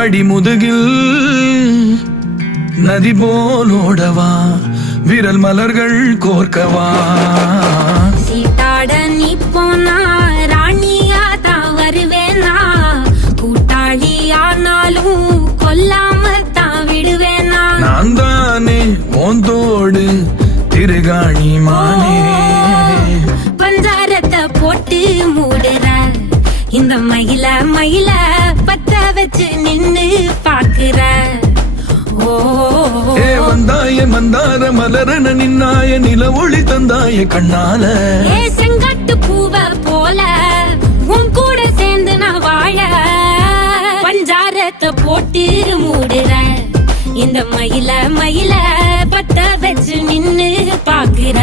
அடிமுதுகில் நதி போலோடவா விரல் மலர்கள் கோர்க்கவா சீட்டாட நீ போனா ராணியா தான் வருவேனா கூட்டாளி ஆனாலும் கொல்லாம தான் விடுவேனா நான் தானே ஓந்தோடு திருகாணி மானே பஞ்சாரத்தை போட்டு மூடுற இந்த மயில மயில பத்த வச்சு நின்னு பாக்குற வந்தாய மந்தார மலரன நின்னாய நில ஒளி தந்தாய கண்ணால செங்கட்டு பூவ போல உன் கூட சேர்ந்து நான் வாழ பஞ்சாரத்தை போட்டு மூடுற இந்த மயில மயில பத்த வச்சு நின்னு பாக்குற